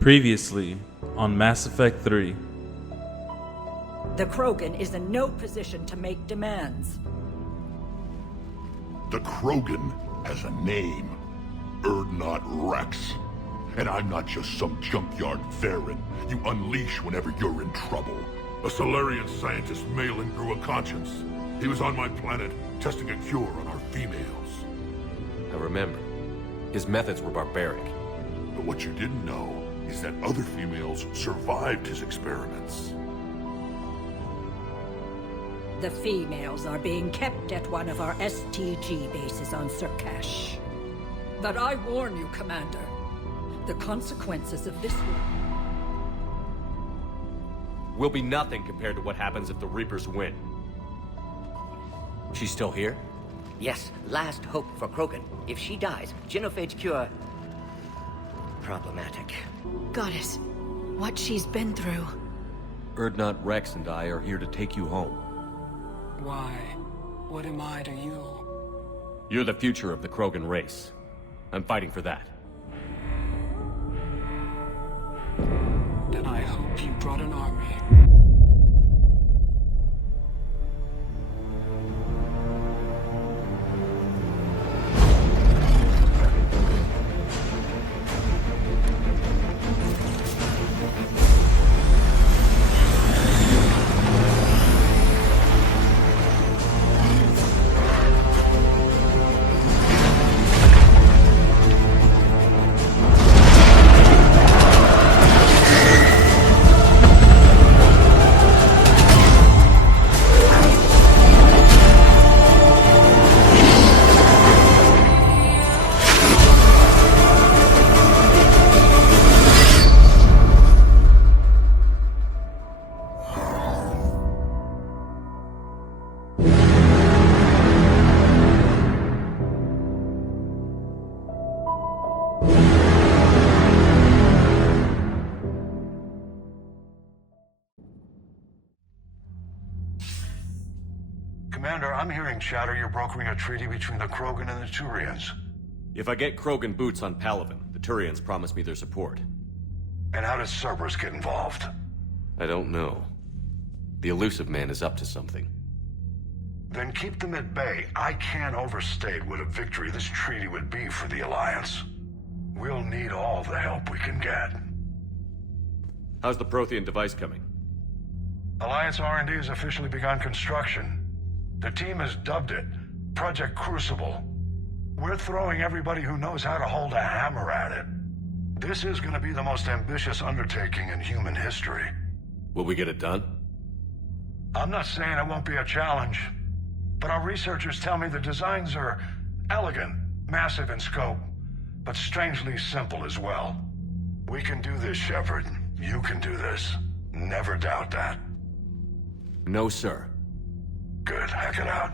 Previously on Mass Effect 3. The Krogan is in no position to make demands. The Krogan has a name. Not Wrex. And I'm not just some junkyard Farron you unleash whenever you're in trouble. A Solarian scientist Malin grew a conscience. He was on my planet, testing a cure on our females. I remember. His methods were barbaric. But what you didn't know is that other females survived his experiments. The females are being kept at one of our STG bases on Surkash. But I warn you, Commander. The consequences of this will be nothing compared to what happens if the Reapers win. She's still here? Yes, last hope for Krogan. If she dies, genophage cure... problematic. Goddess, what she's been through. Urdnot, Wrex, and I are here to take you home. Why? What am I to you? You're the future of the Krogan race. I'm fighting for that. Then I hope you brought an army. Commander, I'm hearing chatter you're brokering a treaty between the Krogan and the Turians. If I get Krogan boots on Palaven, the Turians promise me their support. And how does Cerberus get involved? I don't know. The elusive man is up to something. Then keep them at bay. I can't overstate what a victory this treaty would be for the Alliance. We'll need all the help we can get. How's the Prothean device coming? Alliance R&D has officially begun construction. The team has dubbed it Project Crucible. We're throwing everybody who knows how to hold a hammer at it. This is going to be the most ambitious undertaking in human history. Will we get it done? I'm not saying it won't be a challenge, but our researchers tell me the designs are elegant, massive in scope, but strangely simple as well. We can do this, Shepard. You can do this. Never doubt that. No, sir. Good. Hack it out.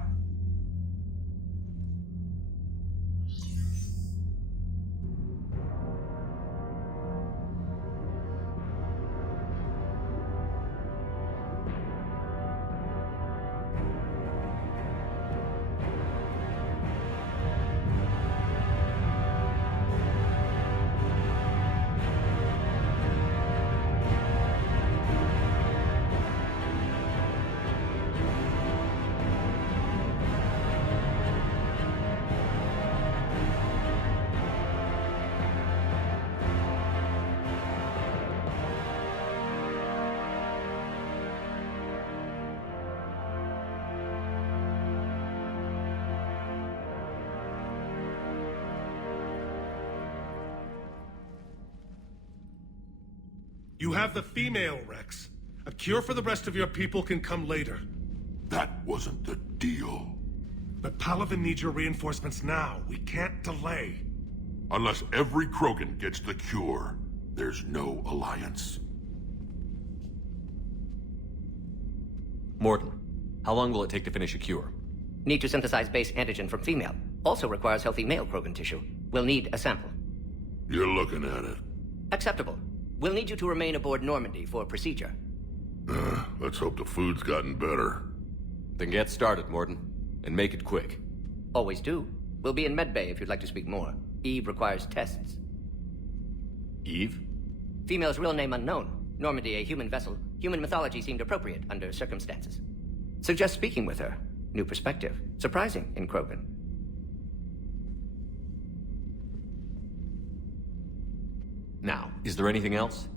You have the female, Wrex. A cure for the rest of your people can come later. That wasn't the deal. But Palaven needs your reinforcements now. We can't delay. Unless every Krogan gets the cure, there's no alliance. Mordin, how long will it take to finish a cure? Need to synthesize base antigen from female. Also requires healthy male Krogan tissue. We'll need a sample. You're looking at it. Acceptable. We'll need you to remain aboard Normandy for procedure. Let's hope the food's gotten better. Then get started, Mordin. And make it quick. Always do. We'll be in medbay if you'd like to speak more. Eve requires tests. Eve? Female's real name unknown. Normandy a human vessel. Human mythology seemed appropriate under circumstances. Suggest speaking with her. New perspective. Surprising in Krogan. Now, is there anything else?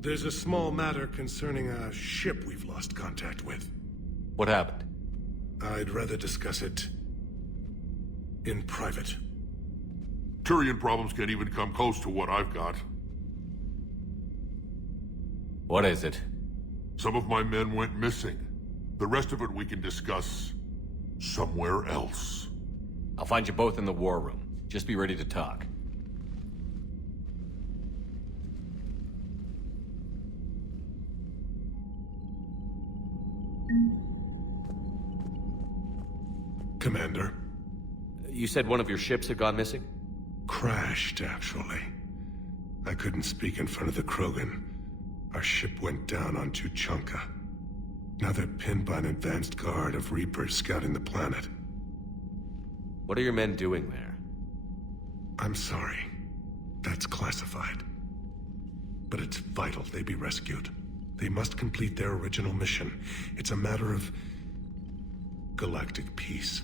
There's a small matter concerning a ship we've lost contact with. What happened? I'd rather discuss it in private. Turian problems can't even come close to what I've got. What is it? Some of my men went missing. The rest of it we can discuss somewhere else. I'll find you both in the war room. Just be ready to talk. Commander. You said one of your ships had gone missing? Crashed, actually. I couldn't speak in front of the Krogan. Our ship went down on Tuchanka. Now they're pinned by an advanced guard of Reapers scouting the planet. What are your men doing there? I'm sorry. That's classified. But it's vital they be rescued. They must complete their original mission. It's a matter of galactic peace.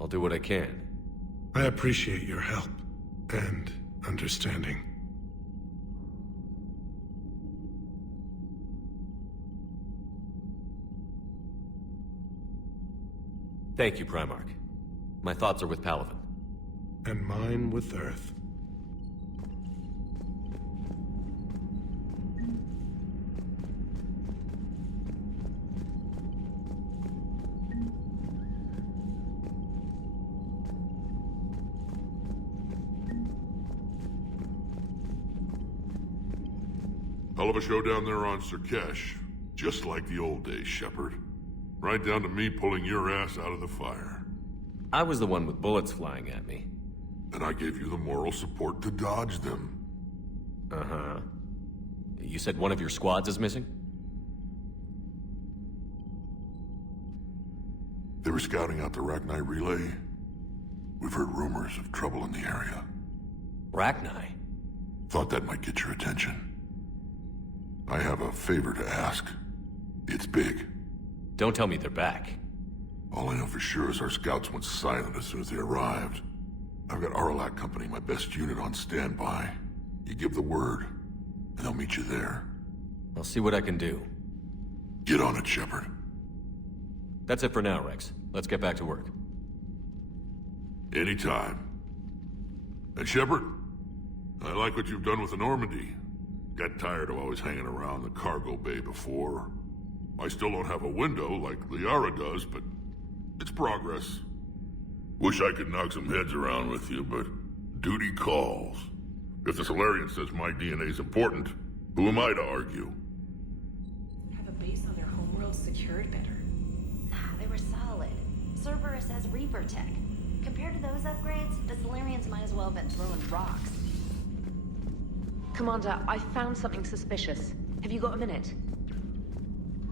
I'll do what I can. I appreciate your help and understanding. Thank you, Primarch. My thoughts are with Palaven. And mine with Earth. Hell of a show down there on Surkesh. Just like the old days, Shepard. Right down to me pulling your ass out of the fire. I was the one with bullets flying at me. And I gave you the moral support to dodge them. Uh-huh. You said one of your squads is missing? They were scouting out the Rachni relay. We've heard rumors of trouble in the area. Rachni? Thought that might get your attention. I have a favor to ask. It's big. Don't tell me they're back. All I know for sure is our scouts went silent as soon as they arrived. I've got Aralak Company, my best unit, on standby. You give the word, and they'll meet you there. I'll see what I can do. Get on it, Shepard. That's it for now, Wrex. Let's get back to work. Anytime. And Shepard, I like what you've done with the Normandy. Got tired of always hanging around the cargo bay before. I still don't have a window like Liara does, but it's progress. Wish I could knock some heads around with you, but duty calls. If the Solarian says my DNA's important, who am I to argue? Have a base on their homeworld secured better. Nah, they were solid. Cerberus has Reaper tech. Compared to those upgrades, the Solarians might as well have been throwing rocks. Commander, I found something suspicious. Have you got a minute?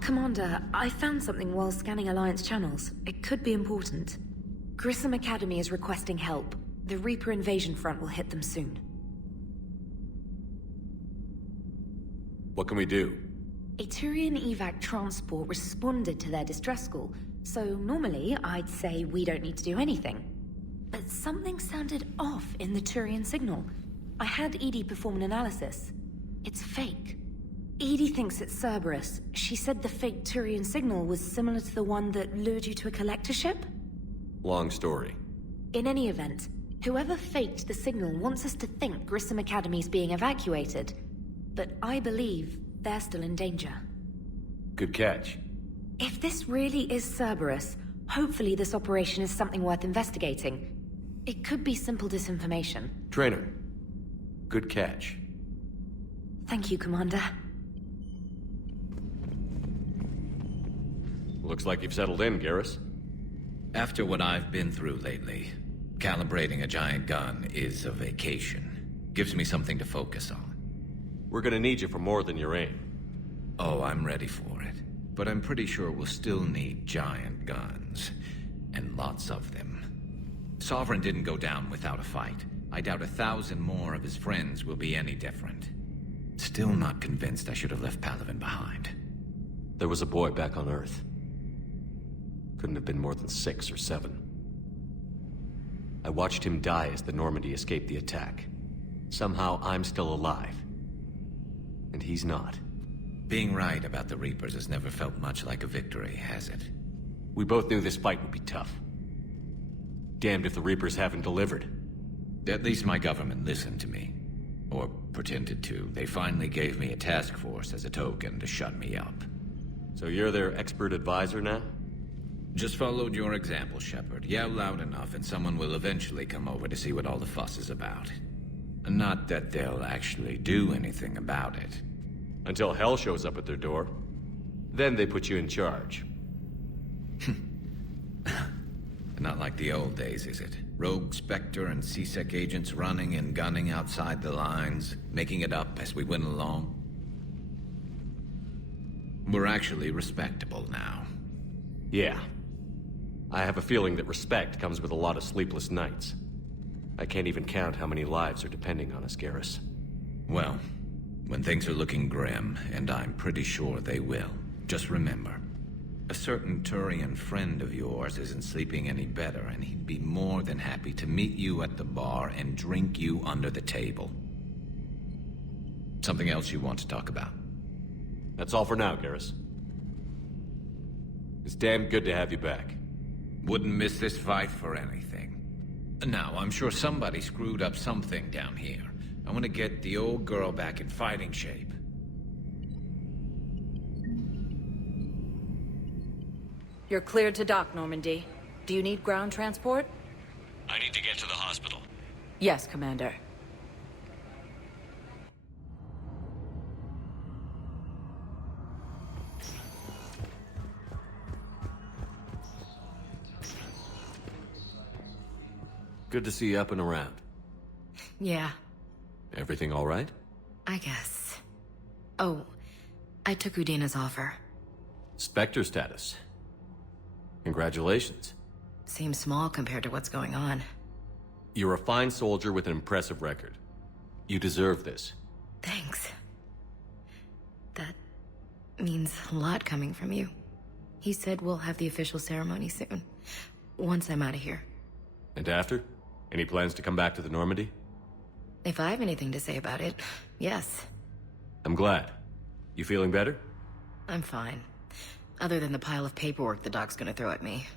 Commander, I found something while scanning Alliance channels. It could be important. Grissom Academy is requesting help. The Reaper invasion front will hit them soon. What can we do? A Turian evac transport responded to their distress call, so normally I'd say we don't need to do anything. But something sounded off in the Turian signal. I had Edie perform an analysis. It's fake. Edie thinks it's Cerberus. She said the fake Turian signal was similar to the one that lured you to a collector ship? Long story. In any event, whoever faked the signal wants us to think Grissom Academy's being evacuated. But I believe they're still in danger. Good catch. If this really is Cerberus, hopefully this operation is something worth investigating. It could be simple disinformation. Trainer. Good catch. Thank you, Commander. Looks like you've settled in, Garrus. After what I've been through lately, calibrating a giant gun is a vacation. Gives me something to focus on. We're gonna need you for more than your aim. Oh, I'm ready for it. But I'm pretty sure we'll still need giant guns. And lots of them. Sovereign didn't go down without a fight. I doubt 1,000 more of his friends will be any different. Still not convinced I should have left Palaven behind. There was a boy back on Earth. Couldn't have been more than 6 or 7. I watched him die as the Normandy escaped the attack. Somehow I'm still alive. And he's not. Being right about the Reapers has never felt much like a victory, has it? We both knew this fight would be tough. Damned if the Reapers haven't delivered. At least my government listened to me. Or pretended to. They finally gave me a task force as a token to shut me up. So you're their expert advisor now? Just followed your example, Shepard. Yell loud enough and someone will eventually come over to see what all the fuss is about. Not that they'll actually do anything about it. Until hell shows up at their door. Then they put you in charge. Not like the old days, is it? Rogue Spectre and C-Sec agents running and gunning outside the lines, making it up as we went along. We're actually respectable now. Yeah. I have a feeling that respect comes with a lot of sleepless nights. I can't even count how many lives are depending on us, Garrus. Well, when things are looking grim, and I'm pretty sure they will, just remember, a certain Turian friend of yours isn't sleeping any better, and he'd be more than happy to meet you at the bar and drink you under the table. Something else you want to talk about? That's all for now, Garrus. It's damn good to have you back. Wouldn't miss this fight for anything. Now, I'm sure somebody screwed up something down here. I want to get the old girl back in fighting shape. You're cleared to dock, Normandy. Do you need ground transport? I need to get to the hospital. Yes, Commander. Good to see you up and around. Yeah, Everything all right? I guess. Oh, I took Udina's offer. Spectre status. Congratulations. Seems small compared to what's going on. You're a fine soldier with an impressive record. You deserve this. Thanks. That means a lot coming from you. He said we'll have the official ceremony soon. Once I'm out of here. And after? Any plans to come back to the Normandy? If I have anything to say about it, yes. I'm glad. You feeling better? I'm fine. Other than the pile of paperwork the doc's gonna throw at me.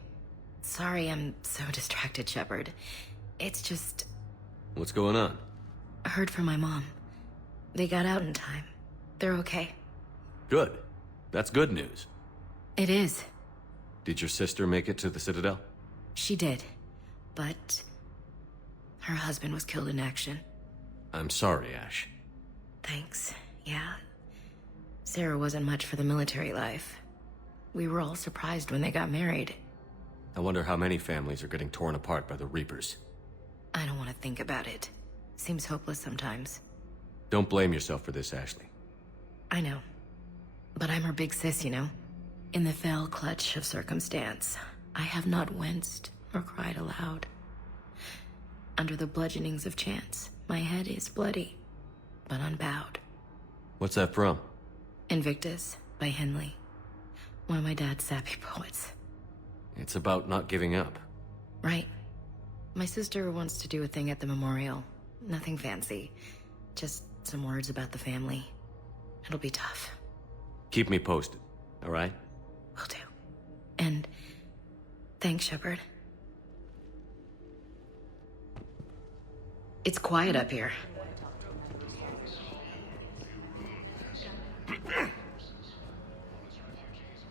Sorry I'm so distracted, Shepard. It's just... What's going on? I heard from my mom. They got out in time. They're okay. Good. That's good news. It is. Did your sister make it to the Citadel? She did. But... her husband was killed in action. I'm sorry, Ash. Thanks. Yeah. Sarah wasn't much for the military life. We were all surprised when they got married. I wonder how many families are getting torn apart by the Reapers. I don't want to think about it. Seems hopeless sometimes. Don't blame yourself for this, Ashley. I know. But I'm her big sis, you know? In the fell clutch of circumstance, I have not winced or cried aloud. Under the bludgeonings of chance, my head is bloody, but unbowed. What's that from? Invictus by Henley. One of my dad's sappy poets. It's about not giving up. Right. My sister wants to do a thing at the memorial. Nothing fancy. Just some words about the family. It'll be tough. Keep me posted, all right? Will do. And thanks, Shepard. It's quiet up here.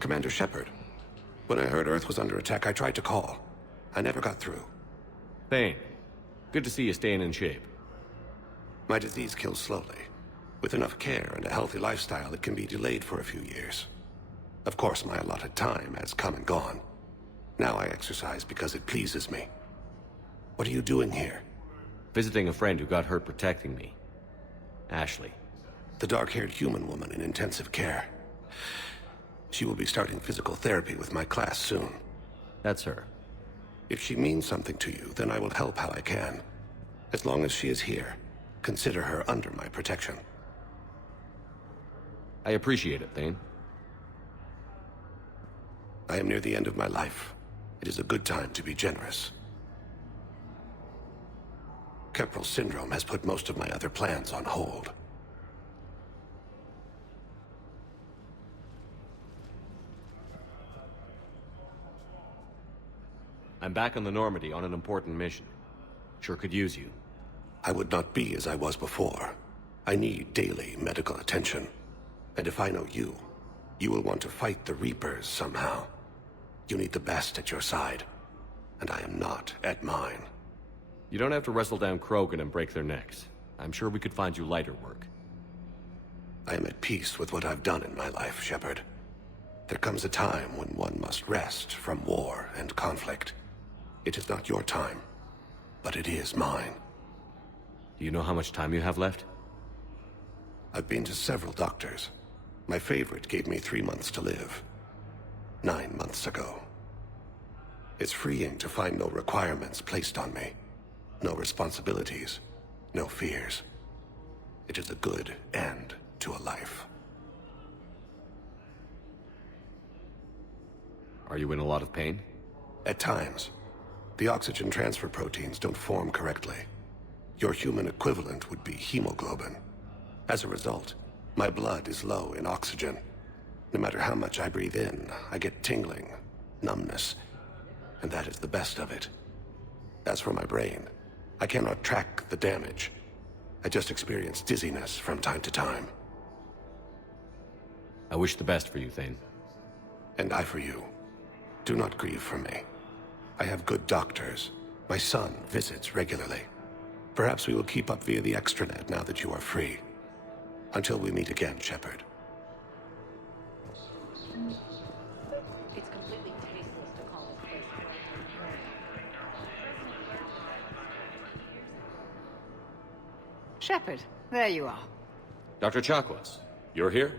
Commander Shepard. When I heard Earth was under attack, I tried to call. I never got through. Thane, good to see you staying in shape. My disease kills slowly. With enough care and a healthy lifestyle, it can be delayed for a few years. Of course, my allotted time has come and gone. Now I exercise because it pleases me. What are you doing here? Visiting a friend who got hurt protecting me. Ashley. The dark-haired human woman in intensive care. She will be starting physical therapy with my class soon. That's her. If she means something to you, then I will help how I can. As long as she is here, consider her under my protection. I appreciate it, Thane. I am near the end of my life. It is a good time to be generous. Kepral syndrome has put most of my other plans on hold. I'm back on the Normandy on an important mission. Sure could use you. I would not be as I was before. I need daily medical attention. And if I know you, you will want to fight the Reapers somehow. You need the best at your side, and I am not at mine. You don't have to wrestle down Krogan and break their necks. I'm sure we could find you lighter work. I am at peace with what I've done in my life, Shepard. There comes a time when one must rest from war and conflict. It is not your time, but it is mine. Do you know how much time you have left? I've been to several doctors. My favorite gave me 3 months to live. 9 months ago. It's freeing to find no requirements placed on me. No responsibilities. No fears. It is a good end to a life. Are you in a lot of pain? At times. The oxygen transfer proteins don't form correctly. Your human equivalent would be hemoglobin. As a result, my blood is low in oxygen. No matter how much I breathe in, I get tingling, numbness, and that is the best of it. As for my brain, I cannot track the damage. I just experience dizziness from time to time. I wish the best for you, Thane. And I for you. Do not grieve for me. I have good doctors. My son visits regularly. Perhaps we will keep up via the extranet now that you are free. Until we meet again, Shepard. It's completely tasteless to call this place Shepard, there you are. Dr. Chakwas, you're here?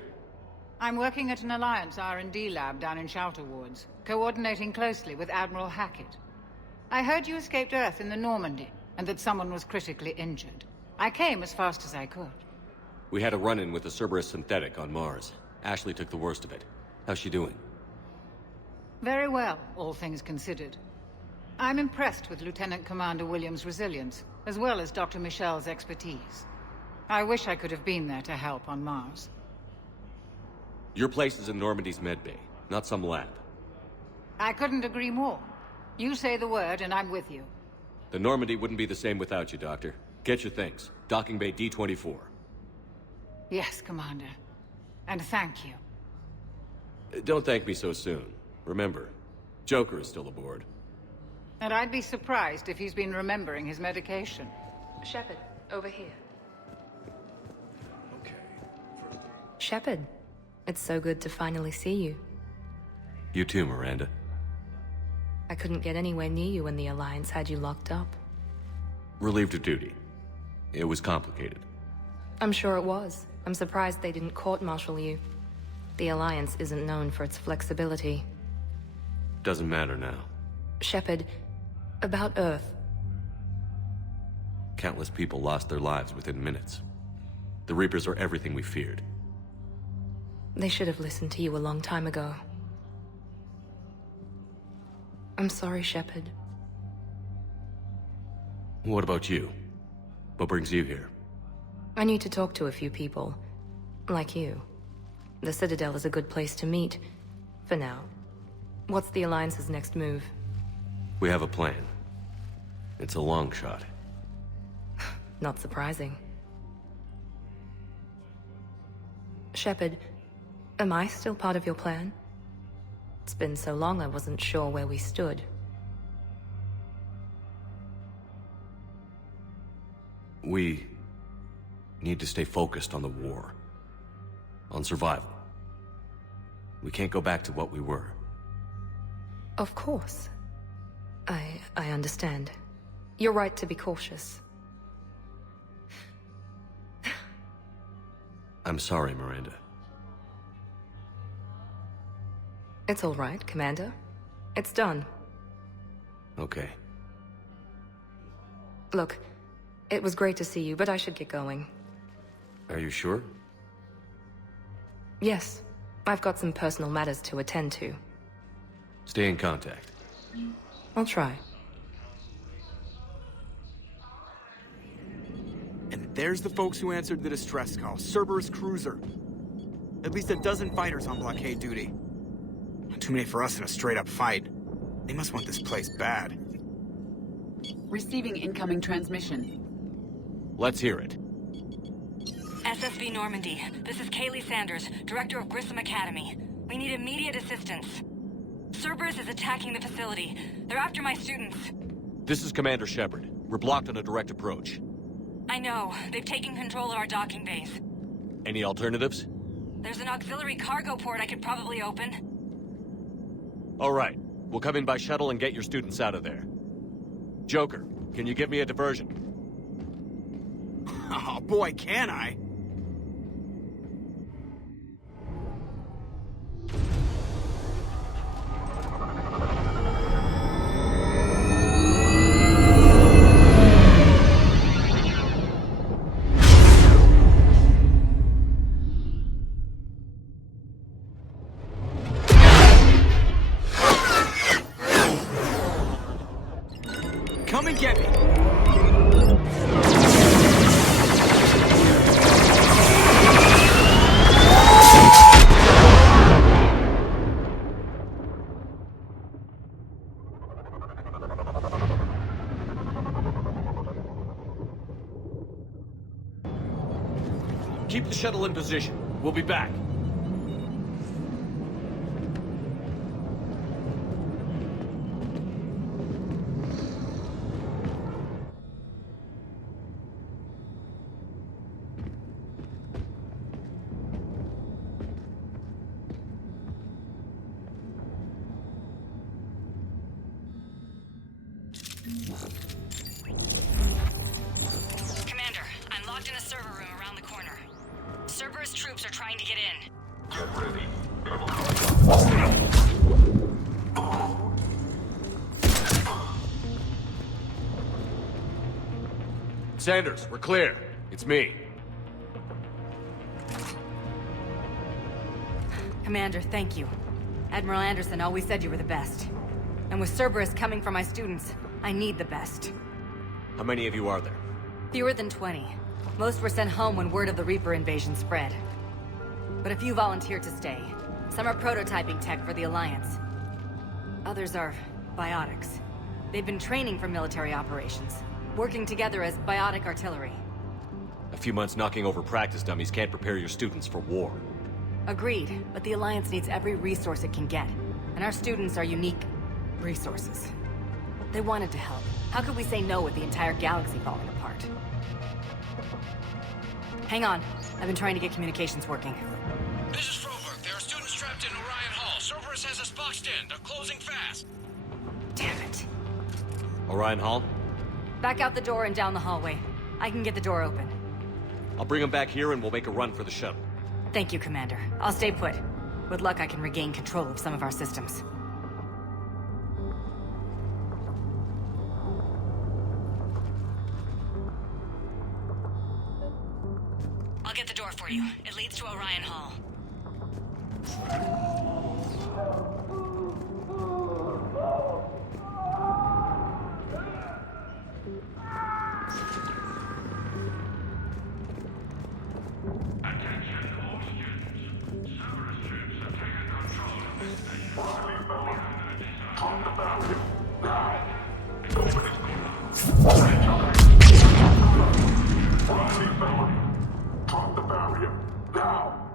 I'm working at an Alliance R&D lab down in Shelter Wards, coordinating closely with Admiral Hackett. I heard you escaped Earth in the Normandy, and that someone was critically injured. I came as fast as I could. We had a run-in with the Cerberus synthetic on Mars. Ashley took the worst of it. How's she doing? Very well, all things considered. I'm impressed with Lieutenant Commander Williams' resilience, as well as Dr. Michel's expertise. I wish I could have been there to help on Mars. Your place is in Normandy's medbay, not some lab. I couldn't agree more. You say the word and I'm with you. The Normandy wouldn't be the same without you, Doctor. Get your things. Docking Bay D-24. Yes, Commander. And thank you. Don't thank me so soon. Remember, Joker is still aboard. And I'd be surprised if he's been remembering his medication. Shepard, over here. Shepard, it's so good to finally see you. You too, Miranda. I couldn't get anywhere near you when the Alliance had you locked up. Relieved of duty. It was complicated. I'm sure it was. I'm surprised they didn't court-martial you. The Alliance isn't known for its flexibility. Doesn't matter now. Shepard, about Earth. Countless people lost their lives within minutes. The Reapers are everything we feared. They should have listened to you a long time ago. I'm sorry, Shepard. What about you? What brings you here? I need to talk to a few people. Like you. The Citadel is a good place to meet. For now. What's the Alliance's next move? We have a plan. It's a long shot. Not surprising. Shepard, am I still part of your plan? It's been so long I wasn't sure where we stood. We need to stay focused on the war. On survival. We can't go back to what we were. Of course. I understand. You're right to be cautious. I'm sorry, Miranda. It's all right, Commander. It's done. Okay. Look, it was great to see you, but I should get going. Are you sure? Yes. I've got some personal matters to attend to. Stay in contact. I'll try. And there's the folks who answered the distress call. Cerberus cruiser. At least a dozen fighters on blockade duty. Too many for us in a straight-up fight. They must want this place bad. Receiving incoming transmission. Let's hear it. SSB Normandy, this is Kaylee Sanders, Director of Grissom Academy. We need immediate assistance. Cerberus is attacking the facility. They're after my students. This is Commander Shepard. We're blocked on a direct approach. I know. They've taken control of our docking base. Any alternatives? There's an auxiliary cargo port I could probably open. All right. We'll come in by shuttle and get your students out of there. Joker, can you give me a diversion? Oh boy, can I! Come and get me! Keep the shuttle in position. We'll be back. Commander, I'm locked in a server room around the corner. Cerberus troops are trying to get in. Get ready. Sanders, we're clear. It's me. Commander, thank you. Admiral Anderson always said you were the best. And with Cerberus coming for my students, I need the best. How many of you are there? Fewer than 20. Most were sent home when word of the Reaper invasion spread. But a few volunteered to stay. Some are prototyping tech for the Alliance. Others are biotics. They've been training for military operations, working together as biotic artillery. A few months knocking over practice dummies can't prepare your students for war. Agreed, but the Alliance needs every resource it can get. And our students are unique resources. They wanted to help. How could we say no with the entire galaxy falling apart? Hang on. I've been trying to get communications working. This is Froberg. There are students trapped in Orion Hall. Cerberus has us boxed in. They're closing fast. Damn it. Orion Hall? Back out the door and down the hallway. I can get the door open. I'll bring them back here and we'll make a run for the shuttle. Thank you, Commander. I'll stay put. With luck, I can regain control of some of our systems. I'll get the door for you. It leads to Orion Hall. Drop the barrier. Now!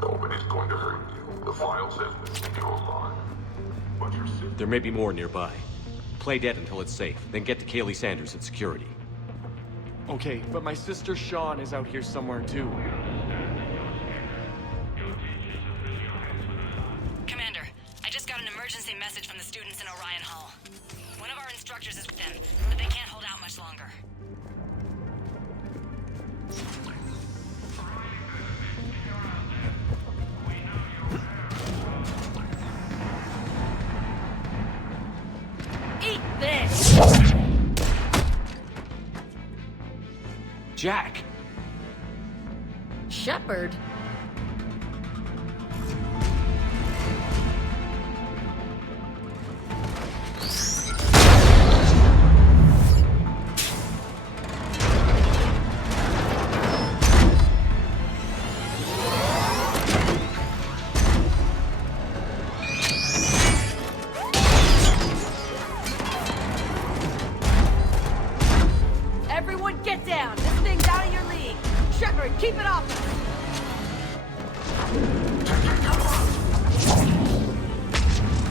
Nobody's going to hurt you. The file says this in your line. But your sister... There may be more nearby. Play dead until it's safe, then get to Kaylee Sanders at security. Okay, but my sister Sean is out here somewhere too. Commander, I just got an emergency message from the students in Orion Hall. One of our instructors is with them, but they can't hold out much longer. Eat this! Jack! Shepard? Everyone get down! This thing's out of your league! Shepard, keep it off us!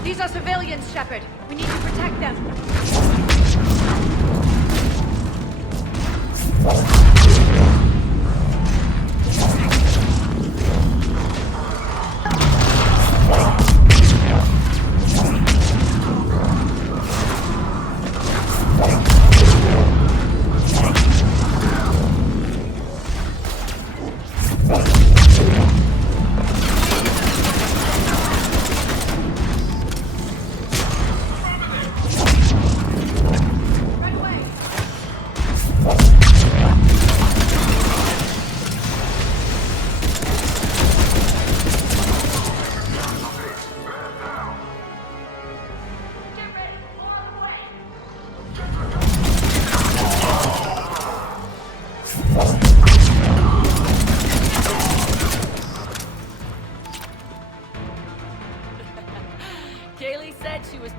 These are civilians, Shepard. We need to protect them.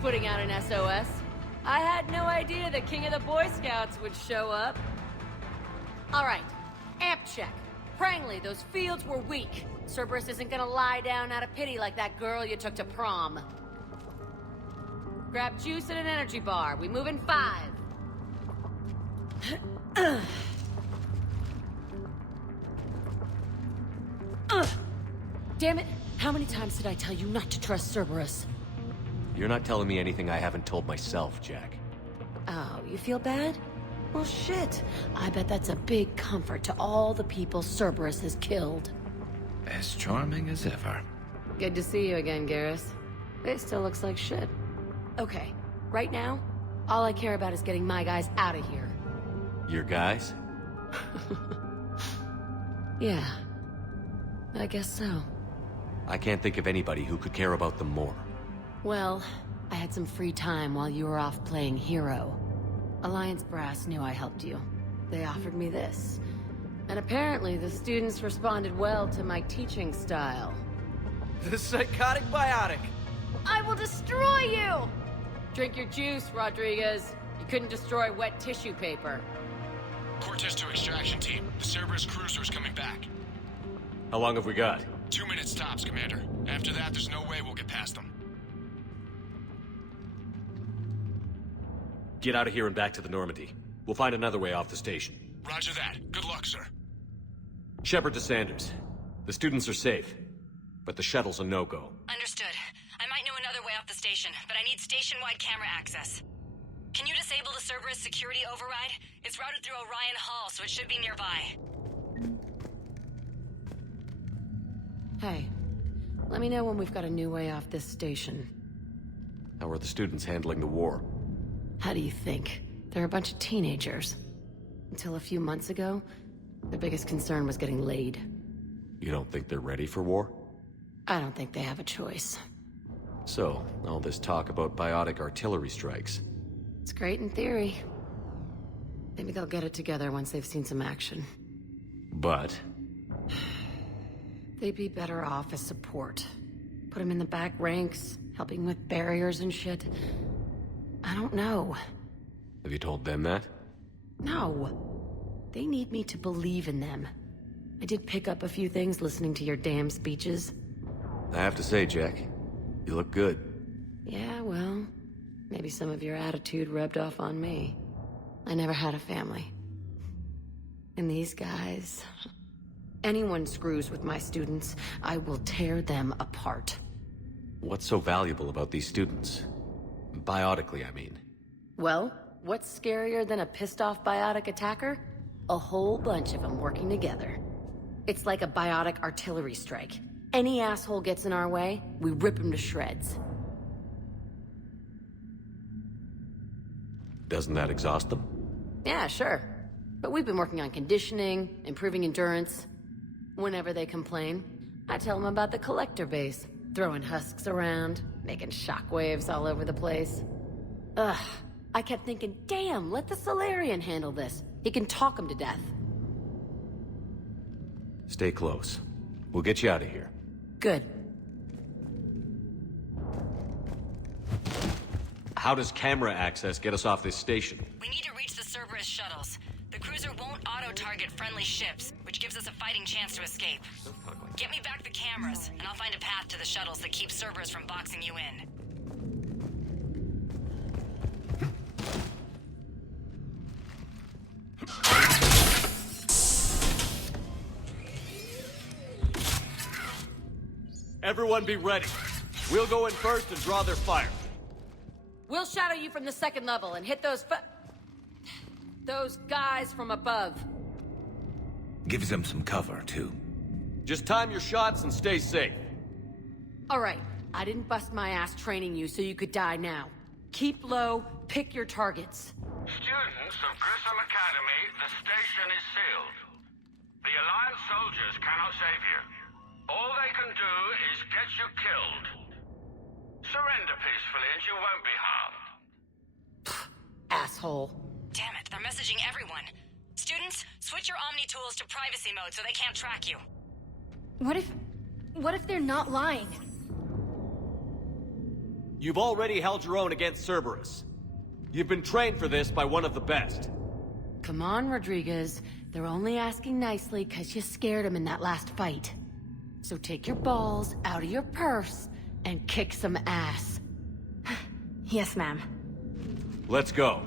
Putting out an SOS. I had no idea the King of the Boy Scouts would show up. Alright, amp check. Prangley, those fields were weak. Cerberus isn't gonna lie down out of pity like that girl you took to prom. Grab juice and an energy bar. We move in 5. Damn it! How many times did I tell you not to trust Cerberus? You're not telling me anything I haven't told myself, Jack. Oh, you feel bad? Well, shit. I bet that's a big comfort to all the people Cerberus has killed. As charming as ever. Good to see you again, Garrus. It still looks like shit. Okay, right now, all I care about is getting my guys out of here. Your guys? Yeah. I guess so. I can't think of anybody who could care about them more. Well, I had some free time while you were off playing hero. Alliance Brass knew I helped you. They offered me this. And apparently the students responded well to my teaching style. The psychotic biotic! I will destroy you! Drink your juice, Rodriguez. You couldn't destroy wet tissue paper. Cortez to extraction team. The Cerberus cruiser is coming back. How long have we got? 2 minutes tops, Commander. After that, there's no way we'll get past them. Get out of here and back to the Normandy. We'll find another way off the station. Roger that. Good luck, sir. Shepard to Sanders. The students are safe, but the shuttle's a no-go. Understood. I might know another way off the station, but I need station-wide camera access. Can you disable the Cerberus security override? It's routed through Orion Hall, so it should be nearby. Hey, let me know when we've got a new way off this station. How are the students handling the war? How do you think? They're a bunch of teenagers. Until a few months ago, their biggest concern was getting laid. You don't think they're ready for war? I don't think they have a choice. So, all this talk about biotic artillery strikes. It's great in theory. Maybe they'll get it together once they've seen some action. But? They'd be better off as support. Put them in the back ranks, helping with barriers and shit. I don't know. Have you told them that? No. They need me to believe in them. I did pick up a few things listening to your damn speeches. I have to say, Jack, you look good. Yeah, well, maybe some of your attitude rubbed off on me. I never had a family. And these guys... Anyone screws with my students, I will tear them apart. What's so valuable about these students? Biotically, I mean. Well, what's scarier than a pissed-off biotic attacker? A whole bunch of them working together. It's like a biotic artillery strike. Any asshole gets in our way, we rip him to shreds. Doesn't that exhaust them? Yeah, sure. But we've been working on conditioning, improving endurance. Whenever they complain, I tell them about the collector base, throwing husks around, making shockwaves all over the place. Ugh, I kept thinking, damn, let the Solarian handle this. He can talk them to death. Stay close. We'll get you out of here. Good. How does camera access get us off this station? We need to reach the Cerberus shuttles. The cruiser won't auto-target friendly ships, which gives us a fighting chance to escape. Get me back the cameras, and I'll find a path to the shuttles that keep Cerberus from boxing you in. Everyone be ready. We'll go in first and draw their fire. We'll shadow you from the second level and hit those guys from above. Gives them some cover, too. Just time your shots and stay safe. All right, I didn't bust my ass training you so you could die now. Keep low, pick your targets. Students of Grissom Academy, the station is sealed. The Alliance soldiers cannot save you. All they can do is get you killed. Surrender peacefully and you won't be harmed. Asshole. Damn it, they're messaging everyone. Students, switch your Omni tools to privacy mode so they can't track you. What if they're not lying? You've already held your own against Cerberus. You've been trained for this by one of the best. Come on, Rodriguez. They're only asking nicely because you scared them in that last fight. So take your balls out of your purse and kick some ass. Yes, ma'am. Let's go.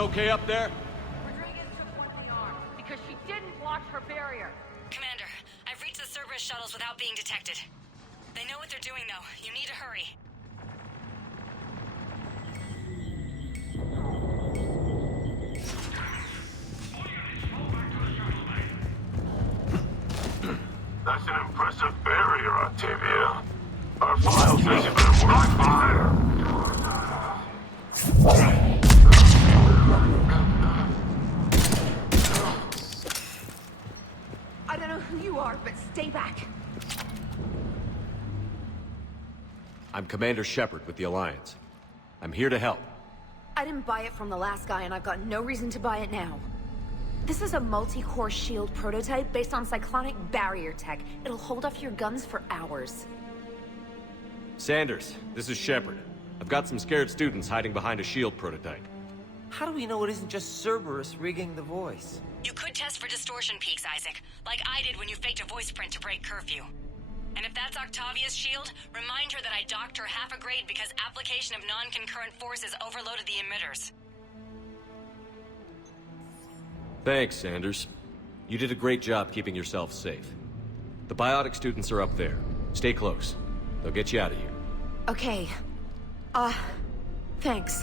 Okay up there? Rodriguez took one in the arm because she didn't watch her barrier. Commander, I've reached the Cerberus shuttles without being detected. They know what they're doing, though. You need to hurry. That's an impressive barrier, Octavia. Our file says you've been working fire. I don't know who you are, but stay back. I'm Commander Shepard with the Alliance. I'm here to help. I didn't buy it from the last guy, and I've got no reason to buy it now. This is a multi-core shield prototype based on cyclonic barrier tech. It'll hold off your guns for hours. Sanders, this is Shepard. I've got some scared students hiding behind a shield prototype. How do we know it isn't just Cerberus rigging the voice? You could test for distortion peaks, Isaac, like I did when you faked a voice print to break curfew. And if that's Octavia's shield, remind her that I docked her half a grade because application of non-concurrent forces overloaded the emitters. Thanks, Sanders. You did a great job keeping yourself safe. The biotic students are up there. Stay close. They'll get you out of here. Okay. Thanks.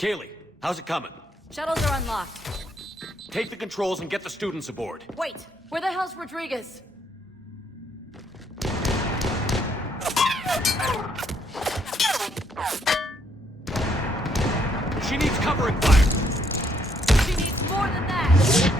Kaylee, how's it coming? Shuttles are unlocked. Take the controls and get the students aboard. Wait, where the hell's Rodriguez? She needs covering fire. She needs more than that.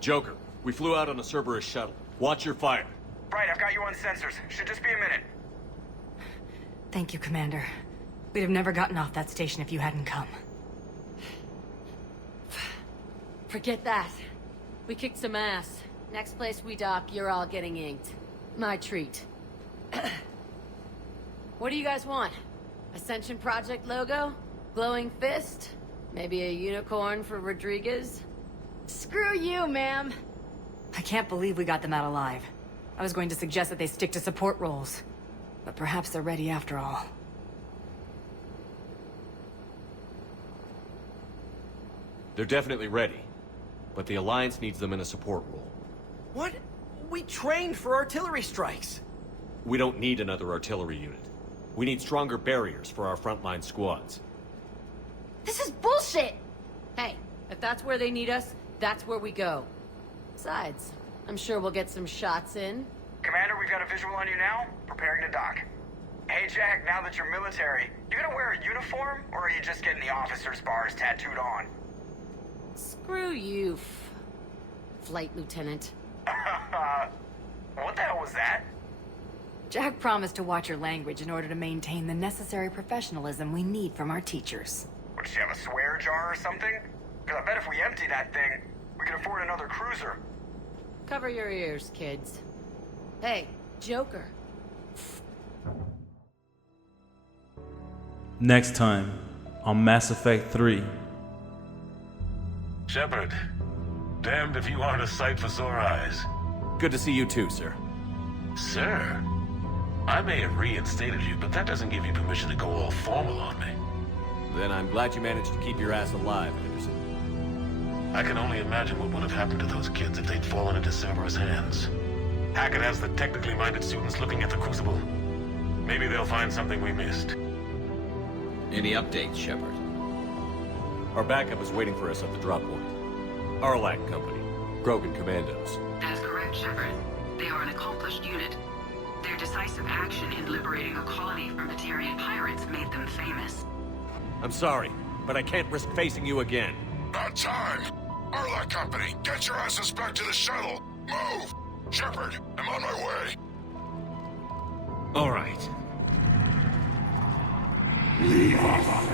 Joker, we flew out on a Cerberus shuttle. Watch your fire. Right, I've got you on sensors. Should just be a minute. Thank you, Commander. We'd have never gotten off that station if you hadn't come. Forget that. We kicked some ass. Next place we dock, you're all getting inked. My treat. What do you guys want? Ascension Project logo? Glowing fist? Maybe a unicorn for Rodriguez? Screw you, ma'am! I can't believe we got them out alive. I was going to suggest that they stick to support roles. But perhaps they're ready after all. They're definitely ready. But the Alliance needs them in a support role. What? We trained for artillery strikes. We don't need another artillery unit. We need stronger barriers for our frontline squads. This is bullshit! Hey, if that's where they need us, that's where we go. Besides, I'm sure we'll get some shots in. Commander, we've got a visual on you now. Preparing to dock. Hey, Jack, now that you're military, you gonna wear a uniform, or are you just getting the officer's bars tattooed on? Screw you, Flight Lieutenant. What the hell was that? Jack promised to watch your language in order to maintain the necessary professionalism we need from our teachers. What, does she have a swear jar or something? Because I bet if we empty that thing, we can afford another cruiser. Cover your ears, kids. Hey, Joker. Next time on Mass Effect 3. Shepard, damned if you aren't a sight for sore eyes. Good to see you too, sir. Sir? I may have reinstated you, but that doesn't give you permission to go all formal on me. Then I'm glad you managed to keep your ass alive, Anderson. I can only imagine what would have happened to those kids if they'd fallen into Cerberus' hands. Hackett has the technically minded students looking at the Crucible. Maybe they'll find something we missed. Any updates, Shepard? Our backup is waiting for us at the drop point. Arlac Company. Krogan Commandos. That's correct, Shepard. They are an accomplished unit. Their decisive action in liberating a colony from the Turian pirates made them famous. I'm sorry, but I can't risk facing you again. About time! Arlac Company, get your asses back to the shuttle! Move! Shepard, I'm on my way! All right. Leave off,